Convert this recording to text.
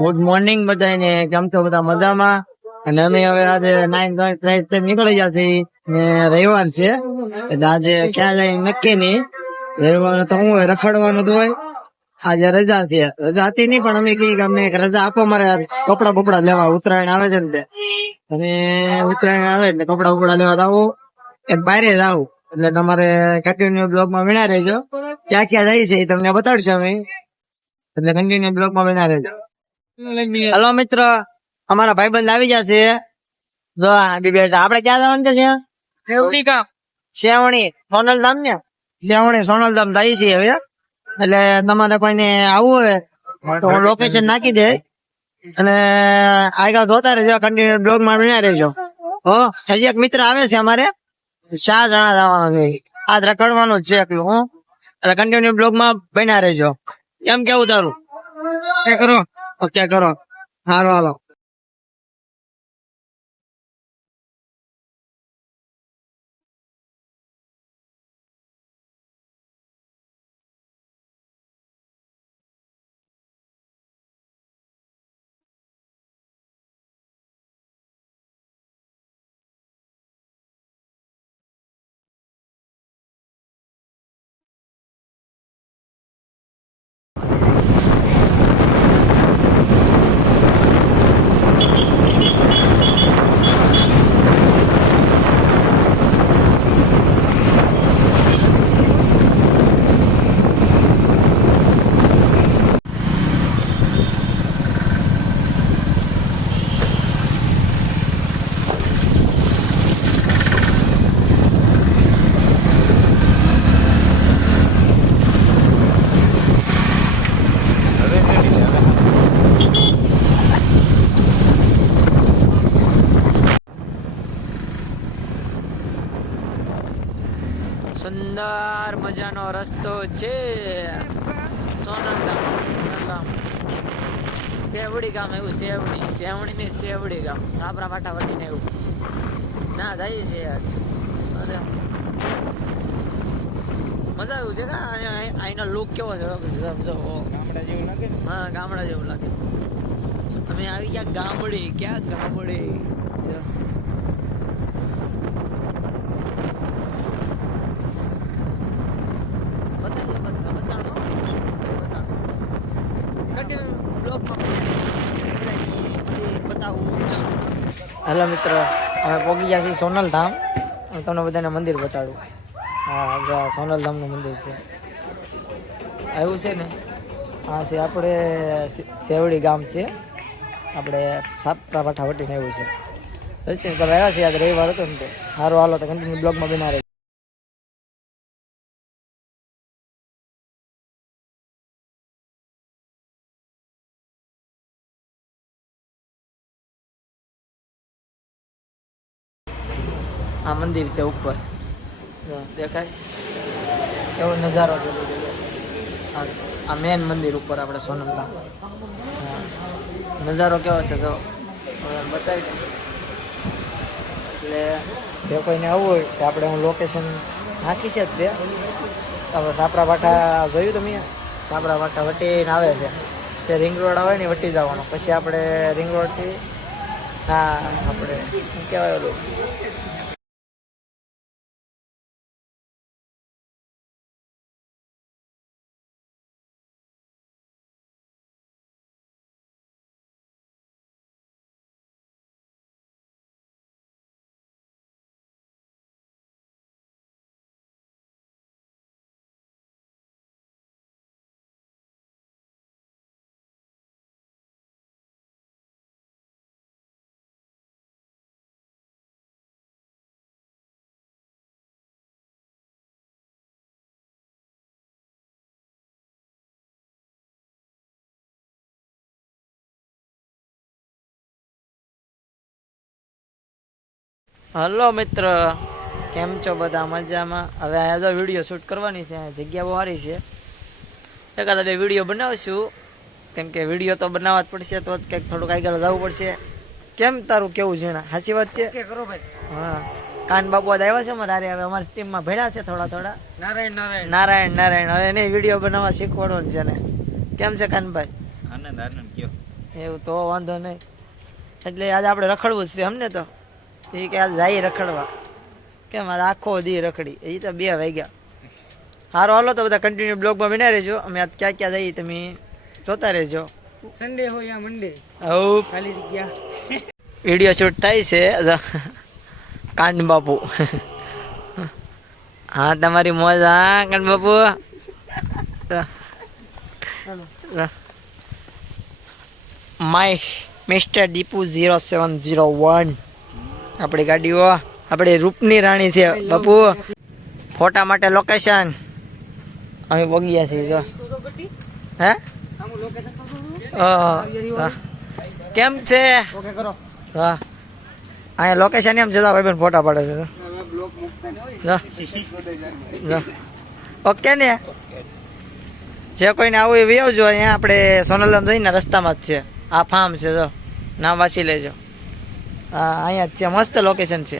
Good morning બધાને. કેમ છો બધા? મજામાં. અને અમે હવે આજે 9 નીકળી ગયા છીએ ને રવિવાર છે એટલે આજે ક્યાં જાય નક્કી નહીં. રવિવાર તો હું હોય રખડવાનું તો હોય. આજે રજા છે. રજા હતી નહીં પણ અમે કઈ કે અમને રજા આપો, મારે કપડા બપડા લેવા ઉત્તરાયણ આવે છે ને તે. અને ઉત્તરાયણ આવે એટલે કપડા બપડા લેવા આવો એક બારે જ આવું એટલે તમારે કન્ટિન્યુ બ્લોગ માં વિના રહેજો. ક્યાં ક્યાં જાય છે એ તમને બતાડશું અમે, એટલે કન્ટિન્યુ બ્લોગ માં વિના રહેજો. હલો મિત્ર, અમારા ભાઈબંધ આવી જશે. જો આપડે ક્યાં જવાનું છે? સેવણી ગામ, સેવણી સોનલધામ ને, સેવણી સોનલધામ જાય છે હવે. એટલે તમારે કોઈને આવવું હોય તો હું લોકેશન નાખી દે અને આગળ જોતા રહેજો, કન્ટિન્યુ બ્લોગ માં બન્યા રહેજો. હજી એક મિત્ર આવે છે અમારે, 4 જણા જવાના છે. આજ રખડવાનું જ છે એકલું. એટલે કન્ટિન્યુ બ્લોગ માં બન્યા રહેજો. એમ કેવું તારું? કરો ઓકે કરો. હારો હાલો. સુંદર મજાનો રસ્તો છે સોનલધામ. સેવડી ગામ, એવું સેવણી ને સેવડી ગામ, સાબરા પાટા વટીને એવું ના જાય છે યાર. અરે મજા આવ્યું છે. અહીંનો લુક કેવો છે? ગામડા જેવું લાગે. હા, ગામડા જેવું લાગે. અમે આવી ગયા ગામડે. ક્યાં ગામડે? હેલો મિત્ર, અમે પહોંચી ગયા છીએ સોનલધામ. હું તમને બધાને મંદિર બતાડું. હા, જો સોનલધામ નું મંદિર છે. આવ્યું છે ને, હા છે આપણે સેવડી ગામ છે. આપણે સાપરા પાઠા વટીને આવ્યું છે. તમે આવ્યા છે, યાદ રવિવાર હતો ને તો સારું. હાલો તો કન્ટિન્યુ બ્લોગમાં બના રહે. આ મંદિર છે ઉપર, દેખાય એવો નજારો છે. આ મેન મંદિર ઉપર આપણે સોનલધામ. નજારો કેવો છે જો બતાવી દઉં. એટલે જે કોઈને આવવું હોય તો આપણે હું લોકેશન નાખી છે જ તે. આપણે સાપરા પાટા જોયું તમે? સાપરા પાટા વટીને આવે છે તે રિંગ રોડ આવે ને વટી જવાનો. પછી આપણે રિંગ રોડથી હા આપણે શું કહેવાય ઓલું હલો મિત્ર, કેમ છો બધા? મજામાં. હવે આ તો વિડીયો શૂટ કરવાની છે. જગ્યા બહુ સારી છે. એકાદા 2 વિડીયો બનાવશું, કેમ કે વિડીયો તો બનાવવા જ પડશે, તો જ કંઈક થોડુંક આગળ જવું પડશે. કેમ તારું કેવું છે? સાચી વાત છે. હા, કાન બાબુ આવ્યા છે અમારે. હવે અમારી ટીમમાં ભેળા છે થોડા. નારાયણ હવે એને વિડીયો બનાવવા શીખવાડવાનું છે ને. કેમ છે કાનભાઈ? આનંદ કયો એવું તો વાંધો નહીં. એટલે આજે આપણે રખડવું જ છે અમને તો. એ કે આજે જઈએ રખડવા. કેમ આજે આખો દી રખડી. એ તો 2 વાગ્યા. સારું હાલો તો બધા કન્ટિન્યુ બ્લોગમાં બન્યા રહેજો. અમે આજ ક્યાં ક્યાં જઈએ તમે જોતા રહેજો. સન્ડે હોય યા મંડે હવ ખાલી જગ્યા. વિડીયો શૂટ થાય છે કાંડ બાપુ. હા તમારી મોજ. હા કાંડ બાપુ. માય મિસ્ટર દીપુ 0701 આપણી ગાડીઓ આપણી રૂપની રાણી છે બાપુ. ફોટા માટે લોકેશન અમે બગીયા છીએ જો. હે કેમ છે? હા અહીંયા લોકેશન એમ જતા ભાઈ ફોટા પાડે છે. ઓકે ને જે કોઈને આવું એ આવજો. અહીંયા આપણે સોનલધામ જઈને રસ્તામાં જ છે આ ફાર્મ છે. જો નામ વાંચી લેજો. હા અહીંયા જ છે. મસ્ત લોકેશન છે.